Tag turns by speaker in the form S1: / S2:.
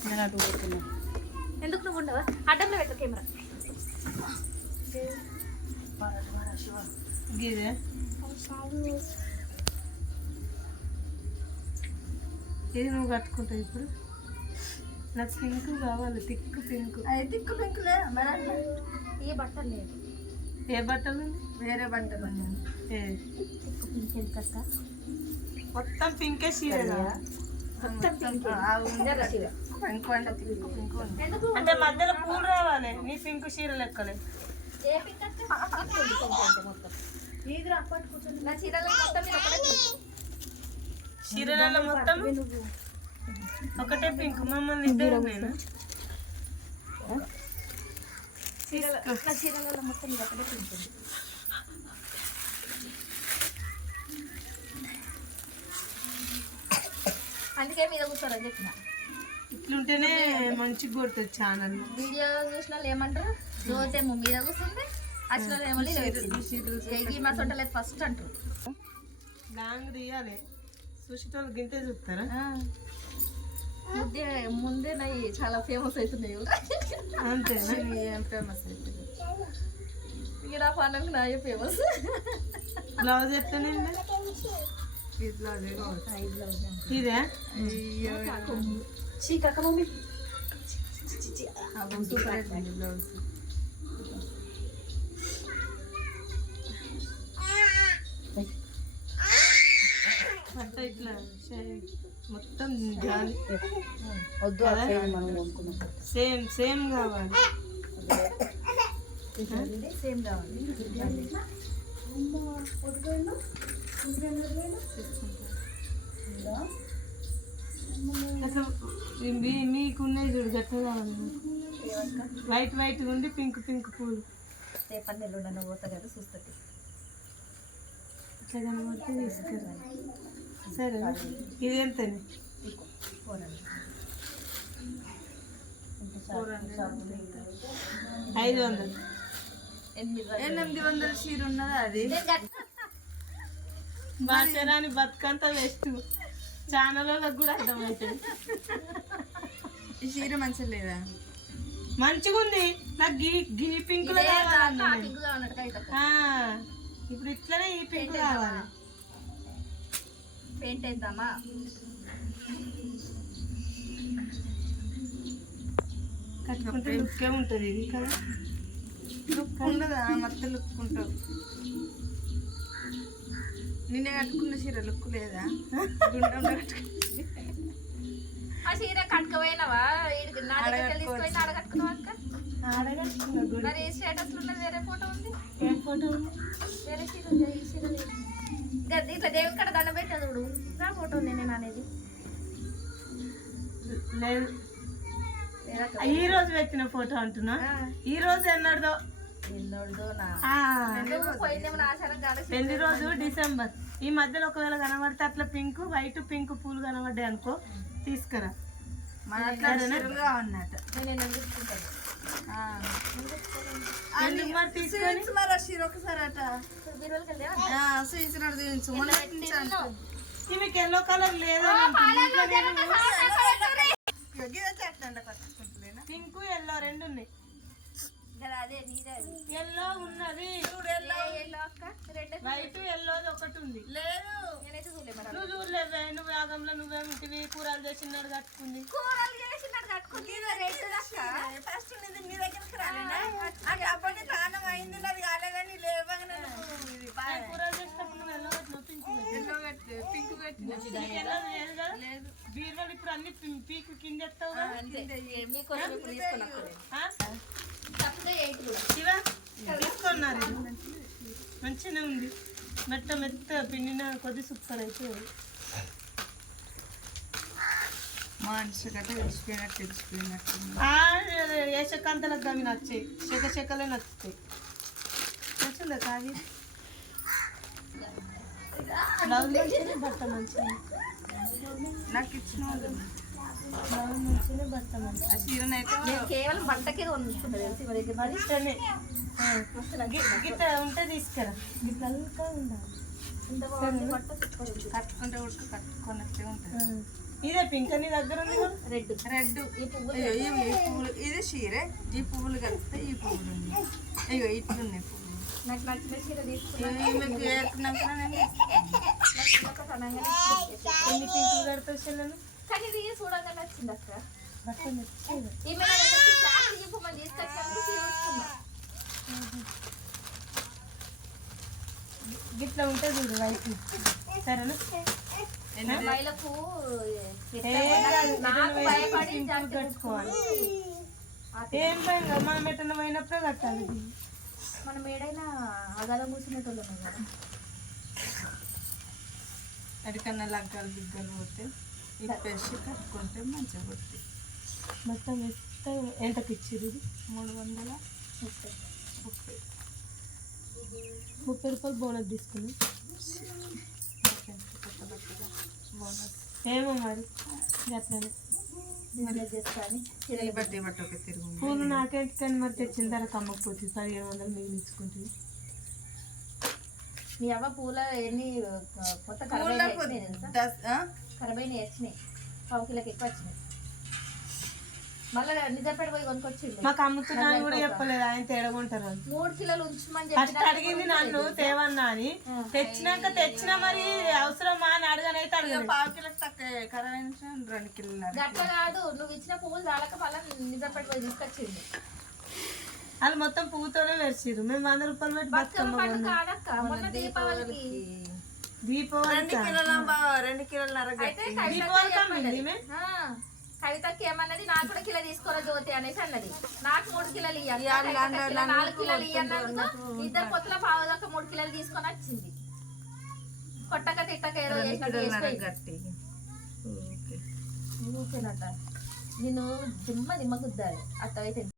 S1: నేను అటు పోతున్నా.
S2: ఎందుకు నువ్వు ఉండవా? అడ్డంలో పెట్టు కెమెరా.
S1: గిదే. ఇది నువ్వు కట్టుకుంటావు ఇప్పుడు? నాకు పింక్ కావాలి థిక్ పింక్.
S3: అది పింకులే మరి
S2: ఏ బట్టలు లేదు
S1: ఏ బట్టలు?
S3: వేరే బట్టలు
S1: ఏ?
S2: ఎక్కువ పింక్ ఎందుకక్క
S1: మొత్తం పింకే. చీర
S2: మొత్తం పింక్
S3: అంటే
S1: అంటే మధ్యలో పూలు రావాలి. నీ పింక్ చీర లెక్కలే.
S2: మొత్తం
S1: చీరలలో మొత్తం ఒకటే పింక్. మమ్మల్ని ఇద్దరు నేను
S2: చీరలలో మొత్తం ఒకటే పింక్ అందుకే మీద కూర్చోరని చెప్పిన.
S1: ఇట్లుంటేనే మంచిగా కొడుతుంది ఛానల్.
S2: వీడియో చూసిన వాళ్ళు ఏమంటారు? రోజేమో మీద కూర్చుంది అసలు ఏమో ఎగి మా సొంటలేదు ఫస్ట్ అంటారు.
S1: లాంగ్ తీయాలి. చూసేటోళ్ళు గింతే చూస్తారా?
S2: ముందే ముందే నయ్యి చాలా ఫేమస్ అవుతున్నాయి
S1: అంతేనా?
S3: ఏం ఫేమస్ అవుతుంది
S2: ఇక్కడ పనులు నాయే ఫేమస్
S1: బ్లౌజ్
S3: కావచ్చు
S1: ఇదే? ఇట్లా మొత్తం జాలి
S3: వద్దు
S1: సేమ్ సేమ్ కావాలి.
S2: సేమ్ కావాలి.
S1: అసలు మీ- మీకున్నాయి చూడు గట్ట కావాలి వైట్ వైట్ ఉండి పింక్ పింక్ పూలు.
S2: రేపటి నెల్లుండన పోతా కదా చూస్తుంది.
S1: ఇట్లా కనబడితే తీసుకురా. సరే ఇది ఎంతండి ఐదు వందలు.
S2: ఎనిమిది
S3: వందల. చీర ఉన్నదా అది?
S1: బాచరాని బతుకంతా వేస్ట్. ఛానల్ కూడా అర్థమవుతుంది
S3: ఈ చీర మంచిగా లేదా?
S1: మంచిగా ఉంది నాకు గీ గీ పింక్
S2: కావాలన్నట్టు కవితక్క.
S1: ఇప్పుడు ఇట్లనే ఈ పింక్ కావాలి.
S2: పెయింట్ వేద్దామా?
S1: కట్టుకుంటే లుక్కే ఉంటుంది ఇది కదా.
S3: లుక్ ఉండదా? మొత్తం లుక్ ఉంటావు నిన్న కట్టుకున్న చీర లుక్ లేదా?
S2: ఆ చీర కట్టుకపోయినావా? నా అక్క? మరి స్టేటస్ ఉన్నది వేరే ఫోటో ఉంది?
S1: ఏం ఫోటో ఉంది?
S2: వేరే చీర ఉంది? ఈ చీర లేదు. ఇంకా ఇట్లా దేవుడి కాడ దండ పెట్టా చూడు. నా ఫోటో ఉంది నేను అనేది?
S1: లేదు. ఈ రోజు పెట్టిన ఫోటో అంటున్నా. ఈ రోజు ఎన్నడదో? పెళ్ళి రోజు డిసెంబర్. ఈ మధ్యలో ఒకవేళ కనబడితే అట్లా పింక్ వైట్ పింక్ పూలు కనబడ్డాయి అనుకో తీసుకురా. ఎల్లో కలర్ లేదా పింక్ ఎల్లో రెండు ఉన్నాయి. ఎల్లో ఉన్నది. వైట్ ఎల్లో ఒకటి ఉంది.
S3: లేదు.
S1: నువ్వు చూడలేవే నువ్వు యాగంలో నువ్వేమిటివి? కూరలు చేసినాడు కట్టుకుంది.
S2: కూరలు చేసినట్టు కట్టుకుంది.
S3: ఫస్ట్ నీది నీ దగ్గరికి రాలేనా? అది అప్పటి స్నానం అయింది నాది కాలేదని లేవగానే
S1: కూరలు చేసినప్పుడు నువ్వు ఎల్లో కట్టినావు? పింక్
S3: పింక్
S1: లేదు ఇప్పుడు అన్ని పీక్ కింద ఎత్తావు శివ తీసుకున్నారు. మంచిగానే ఉంది. మెత్త మెత్త పిండిన కొద్ది సూపర్ అయితే
S3: మనిషి గట్ట తెలిసిపోయినట్టు తెలిసిపోయినట్టు
S1: ఏ అవి నచ్చాయి. శక శకలే నచ్చుతాయి. నచ్చిందా కావి మంచిగా మంచిగా
S3: నాకు ఇచ్చిన
S2: కేవలం బట్టకే
S1: గిట్ట ఉంటే తీసుకురా. ఉండాలి
S3: కట్టుకుంటే ఉడుకు కట్టుకున్నట్టే ఉంటుంది.
S1: ఆ. ఇదే పింక్ నీ దగ్గర ఉంది?
S2: రెడ్.
S3: రెడ్.
S2: ఈ పువ్వులు
S3: ఇది చీరే. ఈ పువ్వులు కలిపితే ఈ పువ్వులు ఉన్నాయి. అయ్యో ఇట్లున్నాయి పువ్వులు.
S2: నాకు నచ్చిన చీర తీసుకున్నాను
S1: ఎన్ని పింకులు కడతావు
S2: కానీ ఇది నచ్చింది అక్క. ఈమె చెప్పమని
S1: గిట్లా ఉంటుంది చూడు వైట్ సరేనా? ఏం కట్టుకోవాలి కాదు మనం ఎట్టన పోయినప్పుడే కట్టాలి.
S2: మనం ఏడైనా అగాధం కూర్చునేటోళ్ళం కదా.
S3: ఎక్కడికన్నా లగ్గాలు దిగ్గలు పోతే ఇప్పేసి కట్టుకుంటే మంచిగా కొట్టి
S1: మొత్తం మెత్తగా ఎంతకి ఇచ్చిర్రు ఇది?
S3: మూడు వందల? ముప్పై.
S1: ముప్పై రూపాయలు బోనస్ తీసుకుని
S3: కొత్త బట్టగా బోనస్.
S1: ఏమో మరి అట్లనే పూలు నాకేంటి కానీ మరి తెచ్చిన ధరకు అమ్మకపోతుంది పదిహేను వందలు మిగిలించుకుంటుంది
S2: మీ అవ్వ పూల ఎన్ని కొత్త అయినాయి వచ్చినాయి పావు కిలోకి ఎక్కువ వచ్చినాయి. మళ్ళీ నిజపేట పోయి కొనుక్కొచ్చిండు.
S1: మాకు అమ్ముతున్నా అని కూడా చెప్పలేదు. ఆయన తేడగుంటారు
S2: మూడు కిలోలు ఉంచమని చెప్పిన
S1: అడిగింది నన్ను తేవన్నా అని. తెచ్చినాక తెచ్చినా మరి అవసరమా అని అడగనైతే అడగలేదు.
S3: పావు కిలో తక్కువ అయిన రెండు కిలోలు
S2: గట్ల కాదు నువ్వు ఇచ్చిన పువ్వులు చాలక మళ్ళీ నిజపేట పోయి తీసుకొచ్చిండు.
S1: వాళ్ళు మొత్తం పువ్వుతోనే వెరిసిరు మేము వంద రూపాయలు పెట్టి
S2: బతుకమ్మ దీపావళికి
S3: రెండు కిలోల రెండు కిలోల
S2: అయితే కవితకి ఏమన్నది? నాకు కూడా కిలో తీసుకోరా జ్యోతి అనేసి అన్నది. నాకు మూడు కిలోలు
S3: అన్న
S2: నాలుగు కిలోలు ఇయ్యాలి ఇద్దరు పొత్తుల పావు దాకా మూడు కిలోలు తీసుకొని వచ్చింది. కొట్టక తిట్టక
S3: ఓకే.
S2: ఊరికేనట. నేను దిమ్మ దిమ్మ గుద్దాలి. అట్టయితే